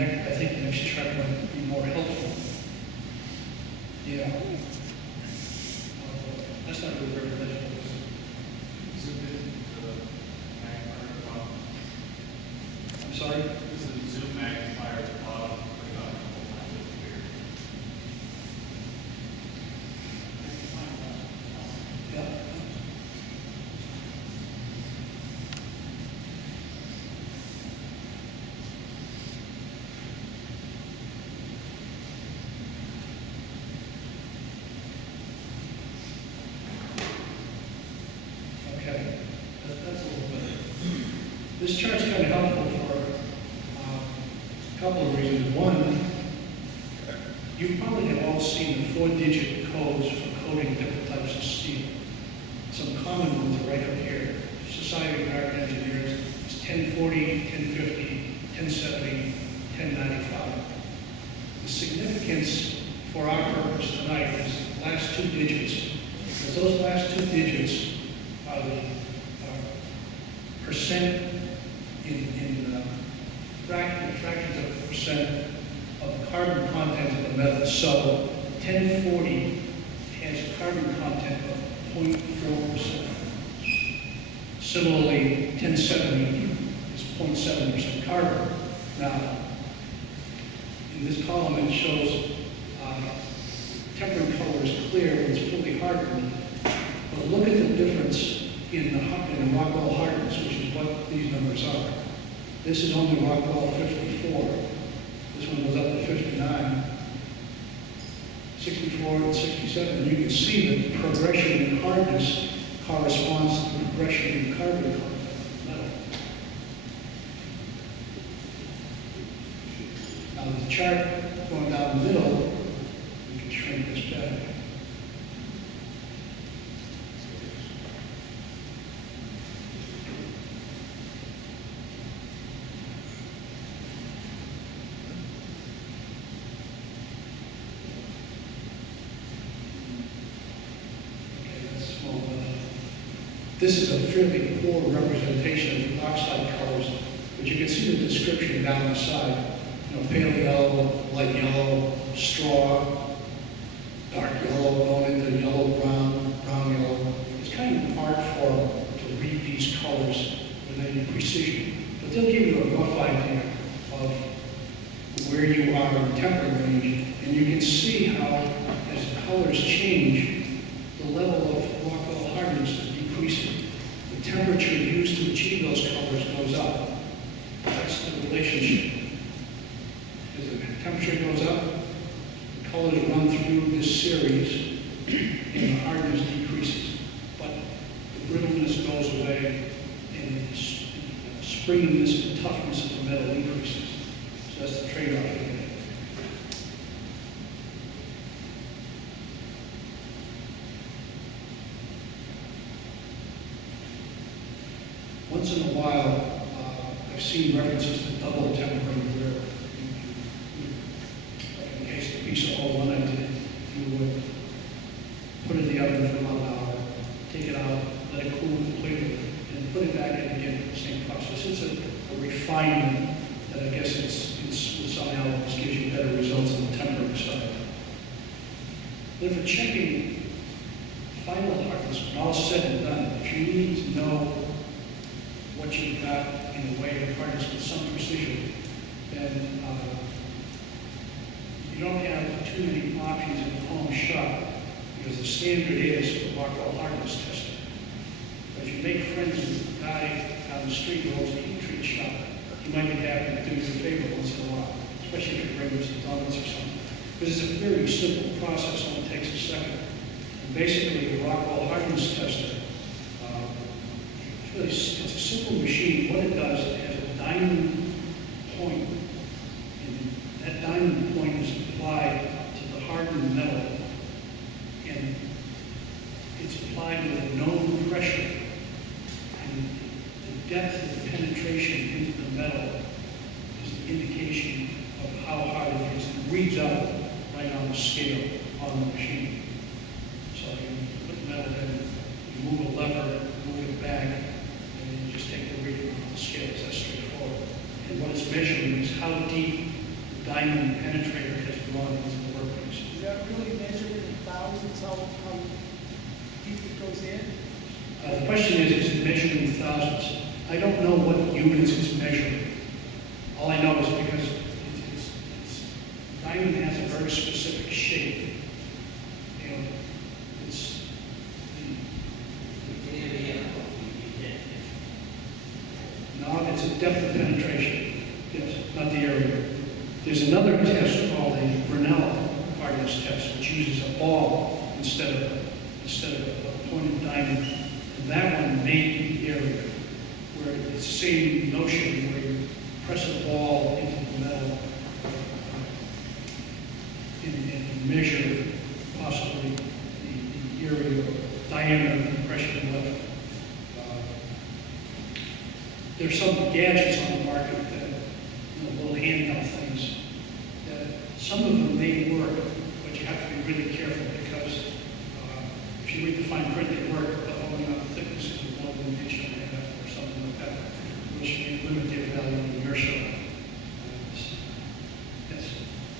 I think the next chart might be more helpful. Yeah. That's not really very legible. Zoom in to the magnifier at the bottom. I'm sorry? This is the zoom magnifier at the bottom. Click on it a couple times over here. Yeah. Okay, that's a little better. This chart's kind of helpful for a couple of reasons. One, you probably have all seen the 4-digit codes for coding different types of steel. Some common ones are right up here. Society of American Engineers is 1040, 1050, 1070, 1095. The significance for our purpose tonight is the last 2 digits, because those last 2 digits are the percent in fractions of a percent of the carbon content of the metal. So 1040 has a carbon content of 0.4%. Similarly, 1070 is 0.7% carbon. Now, in this column it shows tempered color is clear when it's fully hardened. But look at the difference in the Rockwell hardness, which is what these numbers are. This is only Rockwell 54. This one goes up to 59, 64, and 67. You can see that the progression in hardness corresponds to the progression in carbon content of the metal. Now the chart going down the middle, we can shrink this back. This is a fairly poor representation of the oxide colors, but you can see the description down the side. You know, pale yellow, light yellow, straw, dark yellow, going into yellow, brown, brown yellow. It's kind of hard to read these colors with any precision, but they'll give you a rough idea of where you are in temperature range, and you can see how, as the colors change, the level of Rockwell hardness is decreasing. The temperature used to achieve those colors goes up. That's the relationship. As the temperature goes up, the colors run through this series, and the hardness decreases. But the brittleness goes away, and the springiness and toughness of the metal increases. So that's the trade-off you get. Once in a while, I've seen references to double tempering where in case the piece of old one I did, you would put it in the oven for about an hour, take it out, let it cool completely, and put it back in again, the same process. It's a refinement that I guess it's with some elements gives you better results on the tempering side. But for checking final hardness, when all said and done, if you need to know what you've got in the way of hardness with some precision, then you don't have too many options in the home shop, because the standard is the Rockwell hardness tester. But if you make friends with a guy down the street who owns a heat treat shop, he might be happy to do you a favor once in a while, especially if you bring him some donuts or something. Because it's a very simple process, only takes a second. And basically, the Rockwell hardness tester, it's a simple machine. What it does, it has a diamond point, and that diamond point is applied to the hardened metal, and it's applied with a known pressure, and the depth of the penetration into the metal is an indication of how hard it is. It reads out right on the scale on the machine. So you put the metal in, you move a lever, move it back, and you just take the reading on the scales. That's straightforward. And what it's measuring is how deep diamond penetrator has gone into the workpiece. Is that really measured in thousands, how deep it goes in? The question is it measured in thousands? I don't know what units it's measuring. All I know is because diamond has a very specific shape. You know, it's no, it's a depth of penetration. Yes, not the area. There's another test called a Brunel hardness test, which uses a ball instead of a pointed diamond. And that one may be the area where it's the same notion where you press a ball into the metal and measure possibly the area or diameter of the impression left. There's some gadgets on the market that, little handheld things, that some of them may work, but you have to be really careful because if you read the fine print, they work, but only on thicknesses of more than an inch and a half or something like that, which may limit their value in your show. Yes.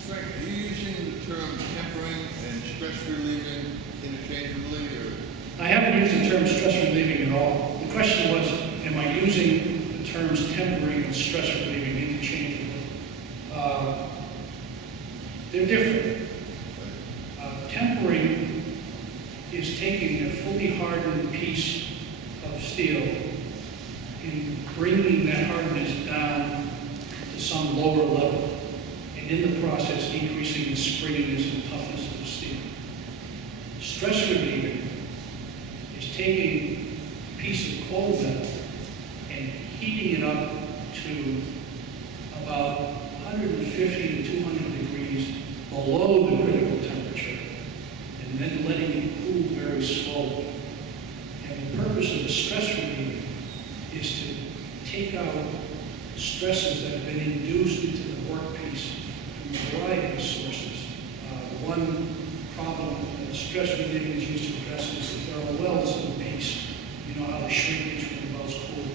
Frank, are you using the term tempering and stress relieving interchangeably, or? I haven't used the term stress relieving at all. The question was, am I using the terms tempering and stress relieving interchangeably? They're different. Tempering is taking a fully hardened piece of steel and bringing that hardness down to some lower level, and in the process decreasing the springiness and toughness of the steel. Stress relieving is taking a piece of cold metal and heating it up to about 150 to 200 degrees below the critical temperature, and then letting it cool very slowly. And the purpose of the stress relieving is to take out stresses that have been induced into the workpiece from a variety of sources. One problem that stress relieving is used to address is if there are welds in the piece. You know how the shrinkage when the welds cool.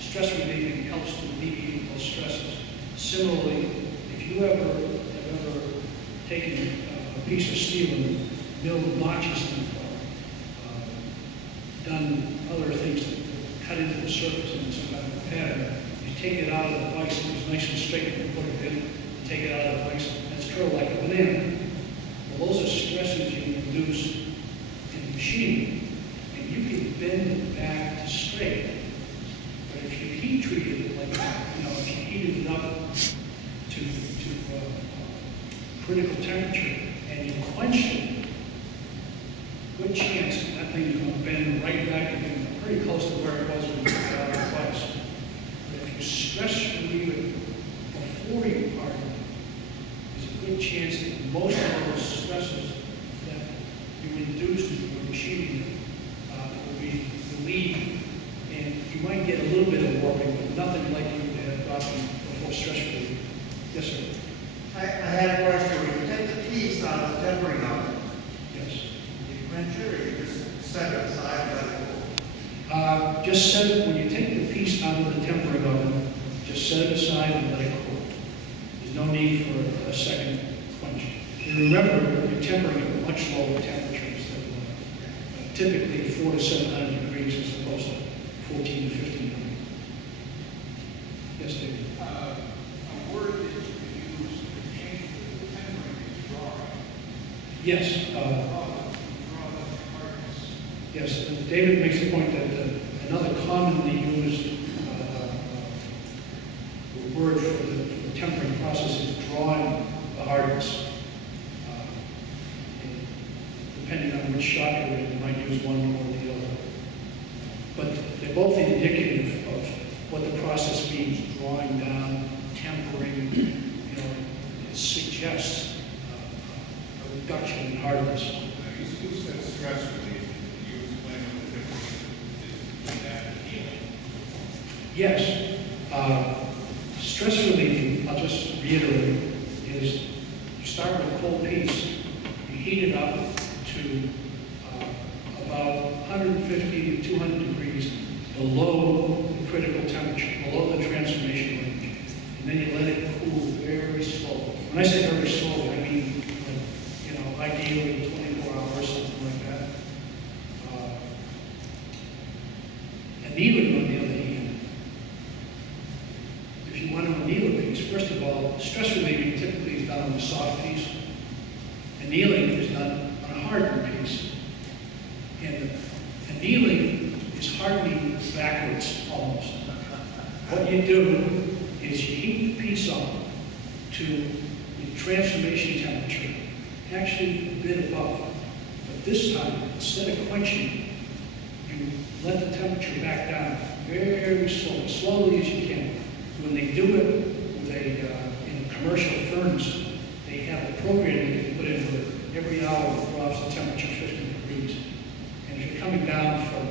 Stress relieving helps to alleviate those stresses. Similarly, if you have ever taken a piece of steel and milled notches in it, or done other things to cut into the surface in some kind of a pattern, you take it out of the vise and it's nice and straight, and you put it in, take it out of the vise, and it's curled like a banana. Well, those are stresses you induce in the machine, and you can bend it back to straight. But if you heat treated it like that, if you heated it up to critical temperature and you quenched it, good chance that thing is going to bend right back again, pretty close to where it was when you took it out of the vise. But if you stress relieve it before you harden it, there's a good chance that most of those stresses that you induced in your machining will be relieved. And you might get a little bit of warping, but nothing like you would have gotten before stress relief. Yes, sir. I had a question. When you take the piece out of the tempering oven, Yes. you quench it or you just set it aside and let it cool? Just set it, when you take the piece out of the tempering oven, just set it aside and let it cool. There's no need for a second quench. And remember, you're tempering at much lower temperatures than typically 400 to 700 degrees as opposed to 14 to 1500. Yes, David. A word that you could use to change the tempering is drawing. Yes. Draw the hardness. Yes, David makes the point that another commonly used word for the tempering process is drawing the hardness. Depending on which shop you're in, you might use one or the other. But they're both indicative of what the process means, drawing down, tempering. It suggests a reduction in hardness. You said stress relief. You explain what the difference is between that and healing. Yes. Stress relieving, I'll just reiterate, is you start with a cold piece, you heat it up to about 150 to 200 degrees below the critical temperature, below the transformation range. And then you let it cool very slowly. When I say very slowly, I mean, like, ideally 24 hours, something like that. Annealing, on the other hand, if you want to anneal a piece, first of all, stress relieving typically is done on a soft piece. Annealing is done on a hardened piece. And annealing is hardening backwards almost. What you do is you heat the piece up to the transformation temperature, actually a bit above. But this time, instead of quenching, you let the temperature back down very slowly, slowly as you can. When they do it with in a commercial furnace, they have a program they can put in where every hour it drops the temperature 50 degrees. And if you're coming down from,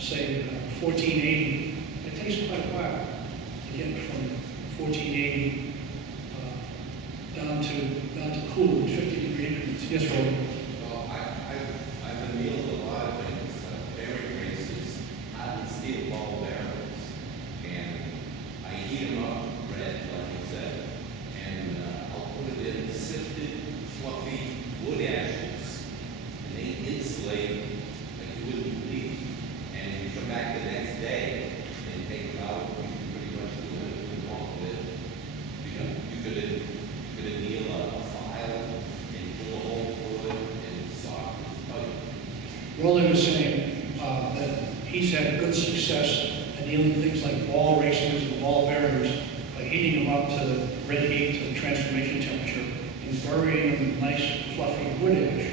say, 1480, it takes quite a while to get from 1480 down to cool at 50-degree increments. Yes, Roland? Well, I've annealed a lot of things, bearing races, out of steel ball barrels, and I heat them up red, like you said, and I'll put it in sifted, fluffy wood ashes, and they insulate like you wouldn't believe. And you come back the next day and take it out, you can pretty much do anything you want with it. You could anneal a file and pull a hole through it and soft as pipe. Roland was saying that he's had good success annealing things like ball racers and ball bearers by heating them up to the red heat, to the transformation temperature, and burying them in nice, fluffy wood ash.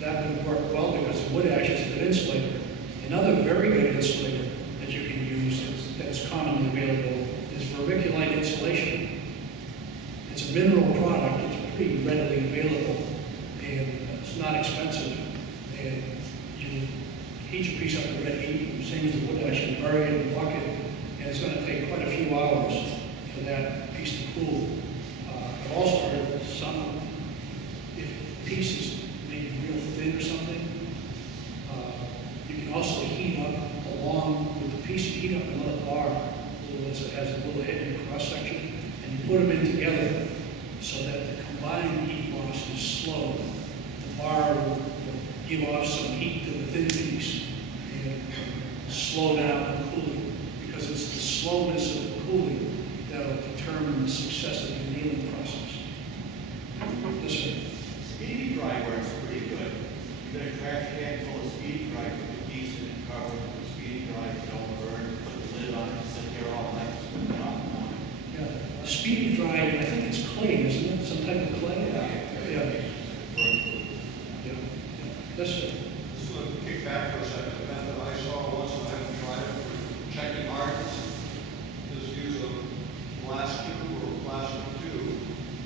That would work well because the wood ash is a good insulator. Another very good insulator that you can use that's commonly available is vermiculite insulation. It's a mineral product. It's pretty readily available, and it's not expensive. And you heat your piece up to red heat, same as the wood ash, and bury it in a bucket, and it's going to take quite a few hours for that piece to cool. I've also heard that if the piece is maybe real thin or something, you can also heat up along with the piece. You heat up another bar, that has a little heavier cross section, and you put them in together so that the combined heat loss is slow. The bar will give off some heat to the thin piece and slow down the cooling, because it's the slowness of the cooling that will determine the success of the annealing process. Yes, sir. Speedy dry works pretty good. You get a trash can full of speedy dry, put the piece in it, cover it with speedy dry, don't burn, put the lid on it, sit there all night, spin it off in the morning. Yeah. Speedy dry, I think it's clay, isn't it? Some type of clay? Yeah. Yes, sir. Just want to kick back for a second. The method I saw once, and I haven't tried it, for checking hardness, is use a glass tube or a plastic tube,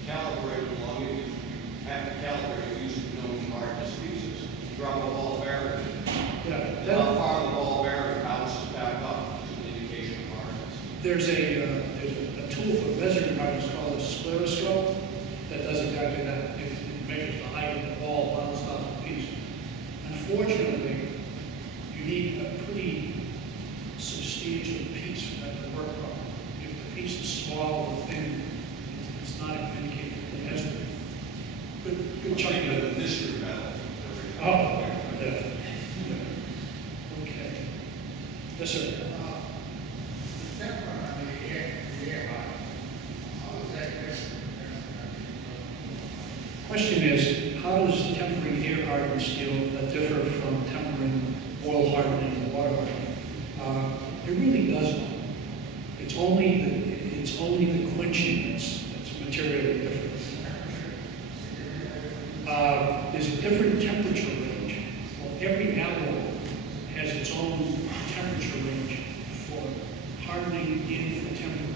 calibrate it along it. You have to calibrate it using known hardness pieces. Drop a ball bearing. Yeah. How far the ball bearing bounces back up is an indication of hardness. There's a tool for measuring hardness called a scleroscope that does exactly that. It measures the height of the ball bounced off the piece. Unfortunately, you need a pretty substantial piece for that to work properly. If the piece is small or thin, it's not indicated. It has to be good chunk of it. The mystery metal. Oh, yeah. Okay. Yes, sir. Question is, how does tempering air hardened steel differ from tempering oil hardening and water hardening? It really doesn't. It's only the quenching that's materially different. There's a different temperature range. Well, every alloy has its own temperature range for hardening and for tempering.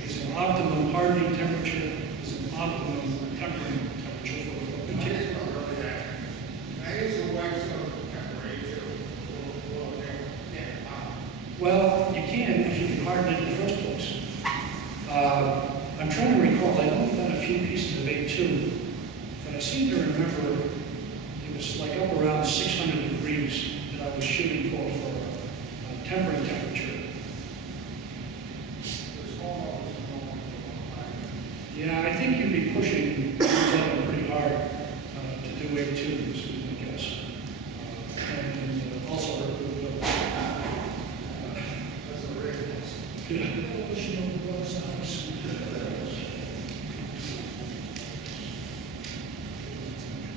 There's an optimum hardening temperature, there's an optimum tempering temperature for a particular. Well, you can if you can harden it in the first place. I'm trying to recall, I've only done a few pieces of A2, but I seem to remember it was like up around 600 degrees that I was shooting for tempering temperature. Yeah, I think think you'd be pushing them pretty hard to do A2, is my guess. And also, That's a rare case.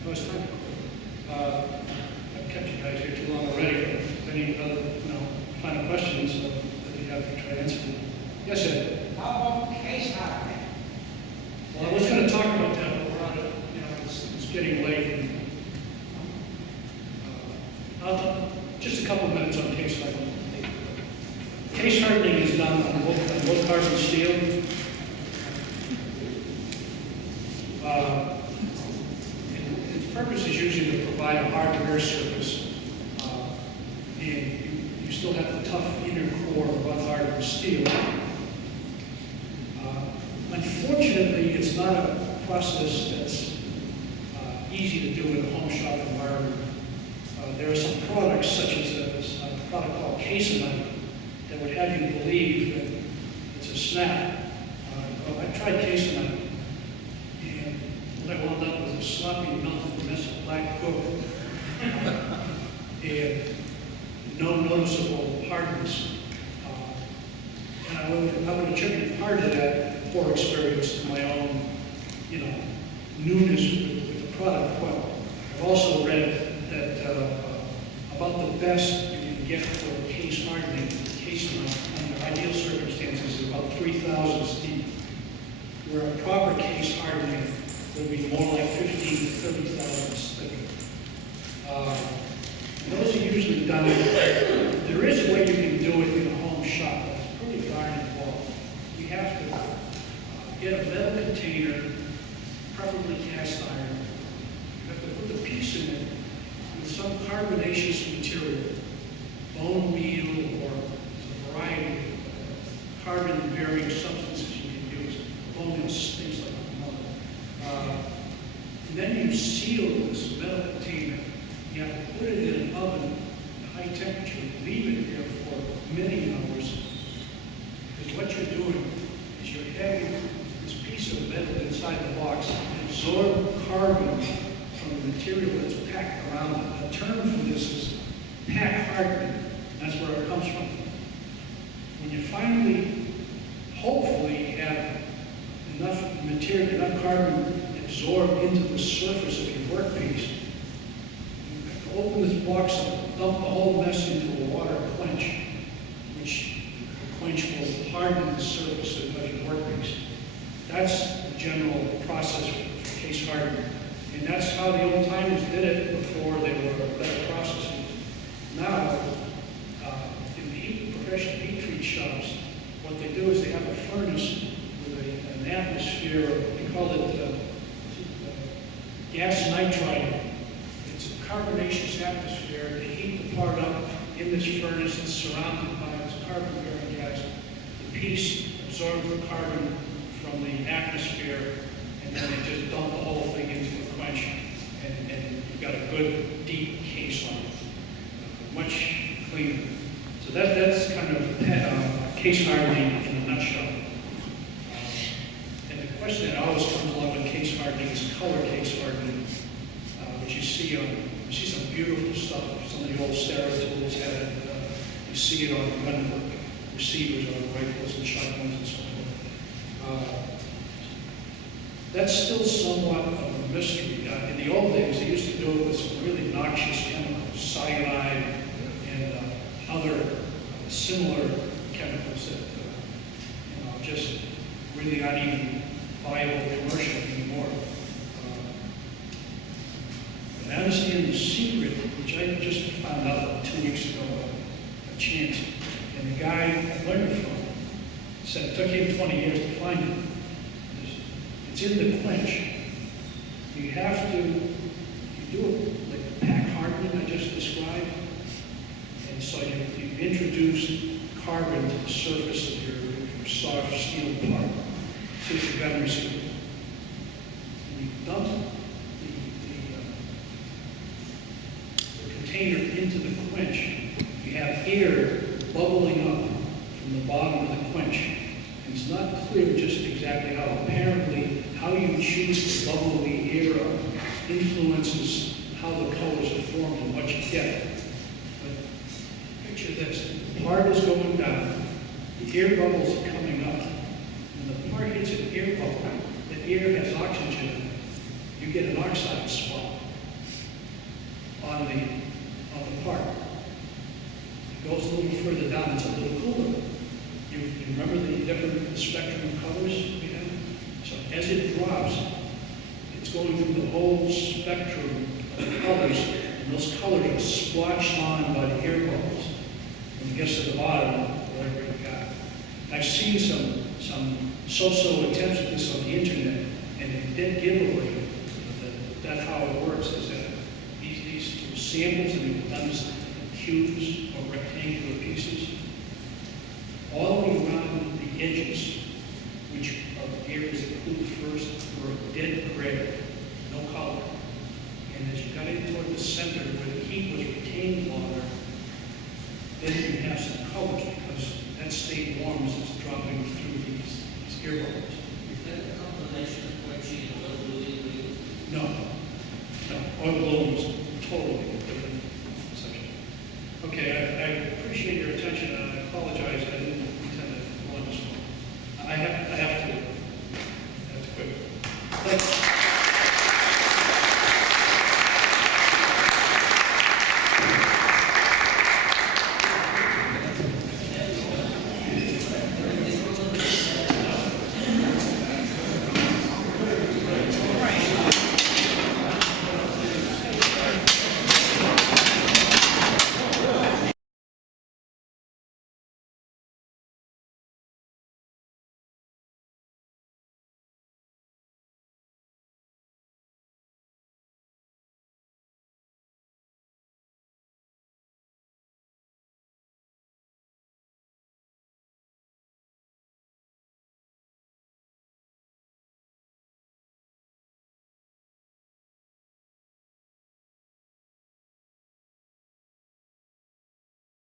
No, it's time. I've kept you guys here too long already. If any other, final questions that you have to try to answer. Yes, sir. How about case hardening? Well, I was going to talk about that, but we're on it. It's getting late. And, just a couple minutes on case hardening. Case hardening is done on low carbon steel. Its purpose is usually to provide a hard wear surface, and you still have the tough inner core of unhardened steel. Unfortunately, it's not a process that's easy to do in a home shop environment. There are some products, such as a product called Caseonite, that would have you believe that it's a snap. Well, I tried Caseonite, and what I wound up with a sloppy, melted mess of black coke, and no noticeable hardness. And I would attribute part of that poor experience to my own, newness with the product. But I've also read that about the best you can get for case hardening, under ideal circumstances, is about 3,000 steep, where a proper case hardening would be more like 15 to 30,000 steep. Those are usually done. There is a way you can do it in a home shop, but it's pretty darn involved. You have to get a metal container, preferably cast iron. You have to put the piece in it with some carbonaceous material, bone meal, or a variety of carbon-bearing substances you can use, bone meal, things like that. And then you seal this metal container. You have to put it in an oven at high temperature, leave it there for many hours. Because what you're doing is you're having this piece of metal inside the box absorb carbon from the material that's packed around it. A term for this is pack hardening. That's where it comes from. When you finally, hopefully, have enough material, enough carbon absorbed into the surface of your workpiece, you have to open this box up, dump the whole mess into a water quench, which the quench will harden the surface of your workpiece. That's the general process for case hardening. And that's how the old timers did it before they were better processes. Now, in the professional heat treat shops, what they do is they have a furnace with an atmosphere of, they call it gas nitride. It's a carbonaceous atmosphere. They heat the part up in this furnace that's surrounded by this carbon-bearing gas. The piece absorbs the carbon from the atmosphere, and then they just dump the whole thing into a quench, and you've got a good, deep case on it. Much cleaner. So that's kind of case hardening in a nutshell. And the question that always comes along with case hardening is color case hardening, which you see some beautiful stuff. Some of the old Stereotools had it. You see it on gun receivers on rifles and shotguns and so forth. That's still somewhat of a mystery. In the old days, they used to do it with some really noxious chemicals, cyanide and other similar chemicals that just really aren't even viable commercially anymore. But I understand the secret, which I just found out 2 weeks ago, a chance, and the guy I learned it from said it took him 20 years to find it. It's in the quench. You do it like pack hardening I just described. And so you introduce carbon to the surface of your soft steel part. See if your gun receiver. And you dump the container into the quench. You have air bubbling up from the bottom of the quench. And it's not clear just exactly how. Apparently, how you choose to bubble the air up influences how the colors are formed and what you get. But picture this, the part is going down, the air bubbles are coming up. When the part hits an air bubble, the air has oxygen in it. You get an oxide spot on the part. It goes a little further down, it's a little cooler. You remember the different spectrum of colors we have? So as it drops, it's going through the whole spectrum of the colors, and those colors are splotched on by the air bubbles. When it gets to the bottom, whatever you got. I've seen some so-so attempts at this on the internet, and it did give away that how it works is that these samples and they've done this in cubes or rectangular pieces, all the way around the edges, which are the areas that cooled first, were dead gray, no color. And as you got in toward the center where the heat was retained longer, then you have some colors because that stayed warm as it's dropping through these air bubbles. Is that a combination of white sheet and oil blue? No, oil balloon is totally different subject. Okay, I appreciate your attention